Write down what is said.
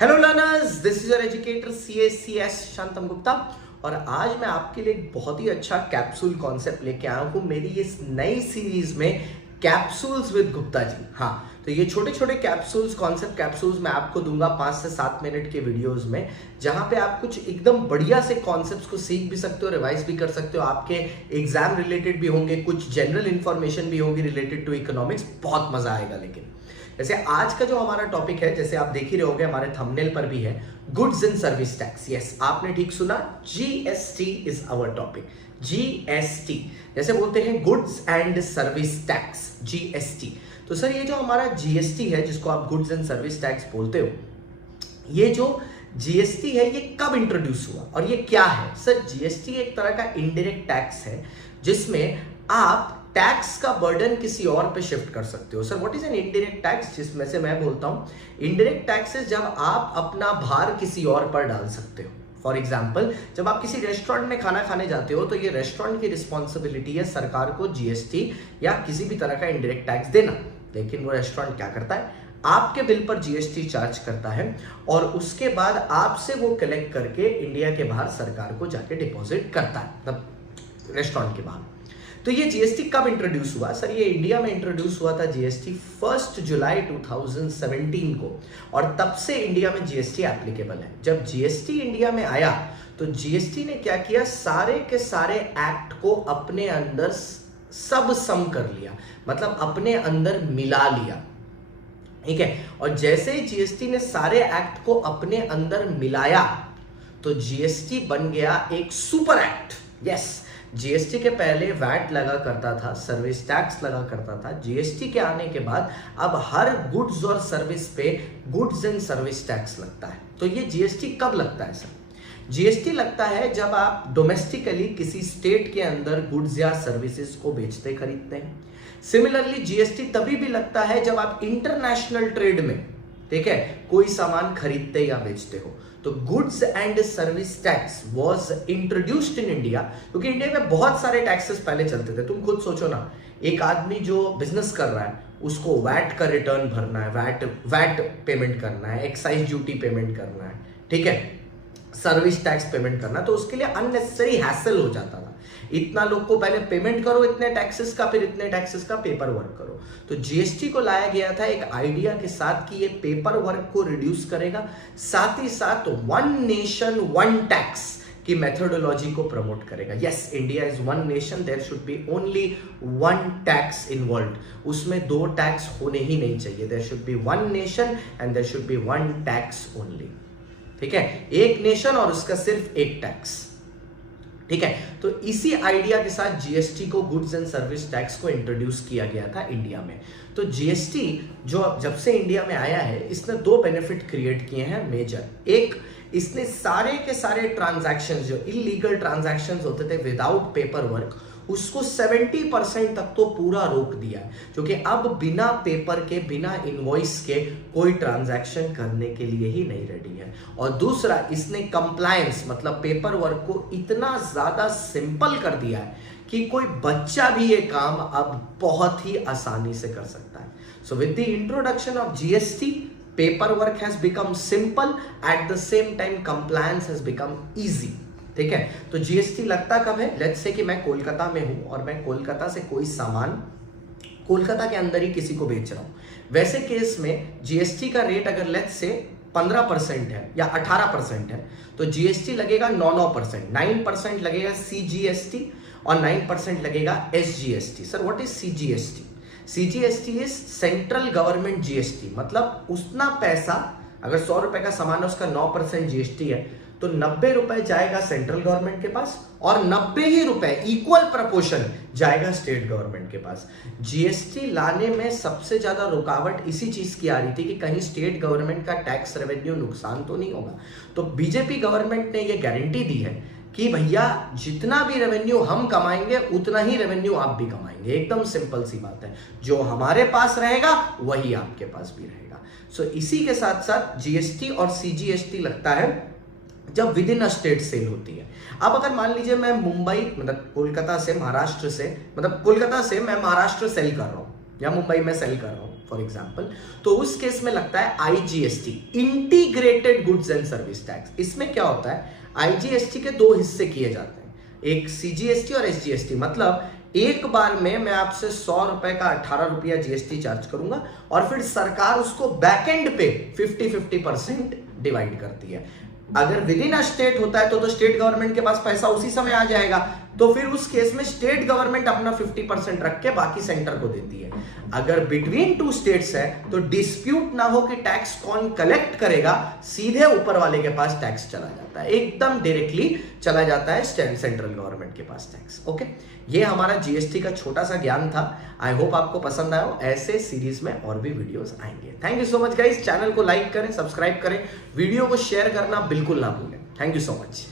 Hello learners, this is your educator CACS Shantam Gupta और आज मैं आपके लिए एक बहुत ही अच्छा कैप्सूल कॉन्सेप्ट लेके आया हूँ मेरी इस नई सीरीज में कैप्सूल्स विद गुप्ता जी। हाँ, तो ये छोटे छोटे कैप्सूल्स, कॉन्सेप्ट कैप्सूल्स मैं आपको दूंगा 5 से 7 मिनट के वीडियोस में, जहां पे आप कुछ एकदम बढ़िया से कॉन्सेप्ट्स को सीख भी सकते हो, रिवाइज भी कर सकते हो, आपके एग्जाम रिलेटेड भी होंगे, कुछ जनरल इंफॉर्मेशन भी होगी रिलेटेड टू इकोनॉमिक्स। बहुत मजा आएगा। लेकिन जैसे आज का जो हमारा टॉपिक है, जैसे आप देख ही रहे होगे हमारे थंबनेल पर भी है, goods and service tax. Yes, आपने ठीक सुना, GST is our topic. GST जैसे बोलते हैं goods and service tax, GST। तो सर ये जो हमारा GST है, जिसको आप गुड्स एंड सर्विस टैक्स बोलते हो, ये जो GST है ये कब इंट्रोड्यूस हुआ और ये क्या है? सर GST एक तरह का इनडायरेक्ट टैक्स है जिसमें आप टैक्स का बर्डन किसी और पे शिफ्ट कर सकते हो। Sir what is an indirect tax? जिसमें से मैं बोलता हूं इनडायरेक्ट टैक्सेस जब आप अपना भार किसी और पर डाल सकते हो। फॉर एग्जाम्पल, जब आप किसी रेस्टोरेंट में खाना खाने जाते हो तो ये रेस्टोरेंट की रिस्पॉन्सिबिलिटी है सरकार को GST या किसी भी तरह का इनडायरेक्ट टैक्स देना। लेकिन वो रेस्टोरेंट क्या करता है, आपके बिल पर GST चार्ज करता है और उसके बाद आपसे वो कलेक्ट करके इंडिया के बाहर सरकार को जाके डिपॉजिट करता है, मतलब रेस्टोरेंट के बाहर। तो ये GST कब इंट्रोड्यूस हुआ? सर ये इंडिया में इंट्रोड्यूस हुआ था GST 1 जुलाई 2017 को, और तब से इंडिया में GST एप्लीकेबल है। जब GST इंडिया में आया तो GST ने क्या किया, सारे के सारे एक्ट को अपने अंदर सब सम कर लिया, मतलब अपने अंदर मिला लिया। ठीक है, और जैसे ही GST ने सारे एक्ट को अपने अंदर मिलाया तो GST बन गया एक सुपर एक्ट। यस, GST के पहले वैट लगा करता था, सर्विस टैक्स लगा करता था। GST के आने के बाद अब हर गुड्स और सर्विस पे गुड्स एंड सर्विस टैक्स लगता है। तो ये GST कब लगता है सर? GST लगता है जब आप डोमेस्टिकली किसी स्टेट के अंदर गुड्स या सर्विसेज को बेचते खरीदते हैं। सिमिलरली GST तभी भी लगता है जब आप इंटरनेशनल ट्रेड में, ठीक है, कोई सामान खरीदते या बेचते हो। तो goods and service tax was introduced in India, क्योंकि इंडिया में बहुत सारे टैक्सेस पहले चलते थे। तुम खुद सोचो ना, एक आदमी जो बिजनेस कर रहा है उसको वैट का रिटर्न भरना है, वैट पेमेंट करना है, एक्साइज ड्यूटी पेमेंट करना है, ठीक है, सर्विस टैक्स पेमेंट करना, तो उसके लिए अननेसेसरी हैसल हो जाता था। इतना लोग को पहले पेमेंट करो इतने टैक्सेस का, फिर इतने टैक्सेस का पेपर वर्क करो। तो GST को लाया गया था एक आइडिया के साथ कि ये पेपर वर्क को रिड्यूस करेगा, साथ ही साथ वन नेशन वन टैक्स की मेथोडोलॉजी को प्रमोट करेगा। Yes, India is one nation, there should be only one tax involve. उसमें दो टैक्स होने ही नहीं चाहिए। There should be one nation and there should be one tax only. ठीक है, एक नेशन और उसका सिर्फ एक टैक्स। ठीक है, तो इसी आइडिया के साथ GST को, गुड्स एंड सर्विस टैक्स को इंट्रोड्यूस किया गया था इंडिया में। तो GST जो जब से इंडिया में आया है, इसने दो बेनिफिट क्रिएट किए हैं मेजर। एक, इसने सारे के सारे ट्रांजैक्शंस, जो इलीगल ट्रांजैक्शंस होते थे विदाउट पेपर वर्क, उसको 70% तक तो पूरा रोक दिया है, क्योंकि अब बिना पेपर के, बिना इनवॉइस के कोई ट्रांजैक्शन करने के लिए ही नहीं रेडी है। और दूसरा, इसने कंप्लायंस मतलब पेपर वर्क को इतना ज्यादा सिंपल कर दिया है कि कोई बच्चा भी ये काम अब बहुत ही आसानी से कर सकता है। So with the introduction of GST, paper work has become simple, at the same time compliance has become easy. ठीक है, तो GST लगता कब है? लेट्स से कि मैं कोलकाता में हूं और मैं कोलकाता से कोई सामान कोलकाता के अंदर ही किसी को बेच रहा हूं। वैसे केस में GST का रेट अगर लेट्स से 15% है या 18% है, तो GST लगेगा 9%। 9% लगेगा CGST और 9% लगेगा SGST। Sir what is CGST? CGST is central government GST, मतलब उतना पैसा, अगर 100 रुपए का सामान है उसका 9% GST है, तो 90 रुपए जाएगा सेंट्रल गवर्नमेंट के पास और 90 ही रुपए इक्वल प्रपोर्शन जाएगा स्टेट गवर्नमेंट के पास। GST लाने में सबसे ज्यादा रुकावट इसी चीज की आ रही थी कि कहीं स्टेट गवर्नमेंट का टैक्स रेवेन्यू नुकसान तो नहीं होगा। तो बीजेपी गवर्नमेंट ने यह गारंटी दी है कि भैया जितना भी रेवेन्यू हम कमाएंगे उतना ही रेवेन्यू आप भी कमाएंगे। एकदम सिंपल सी बात है, जो हमारे पास रहेगा वही आपके पास भी रहेगा। सो इसी के साथ साथ GST और CGST लगता है जब within a state sale होती है। अब अगर मान लीजिए मैं मुंबई, मतलब कोलकाता से, महाराष्ट्र से, मतलब कोलकाता से मैं महाराष्ट्र सेल कर रहा हूं या मुंबई में सेल कर रहा हूं, फॉर एग्जाम्पल, तो उस केस में लगता है IGST, integrated goods and service tax. इसमें क्या होता है, IGST के दो हिस्से किए जाते हैं, एक CGST और SGST। मतलब एक बार में मैं आपसे 100 रुपए का 18 रुपया GST चार्ज करूंगा और फिर सरकार उसको बैकएंड पे 50-50% डिवाइड करती है। अगर विद इन अ स्टेट होता है तो स्टेट गवर्नमेंट के पास पैसा उसी समय आ जाएगा, तो फिर उस केस में स्टेट गवर्नमेंट अपना 50% रख के बाकी सेंटर को देती है। अगर बिटवीन टू स्टेट्स है तो डिस्प्यूट ना हो कि टैक्स कौन कलेक्ट करेगा, सीधे ऊपर वाले के पास टैक्स चला जाता है, एकदम डायरेक्टली चला जाता है सेंट्रल गवर्नमेंट के पास टैक्स। ओके, ये हमारा GST का छोटा सा ज्ञान था। आई होप आपको पसंद आया हो। ऐसे सीरीज में और भी वीडियोस आएंगे। Thank you so much guys. Channel को लाइक करें, सब्सक्राइब करें, वीडियो को शेयर करना बिल्कुल ना भूलें। Thank you so much.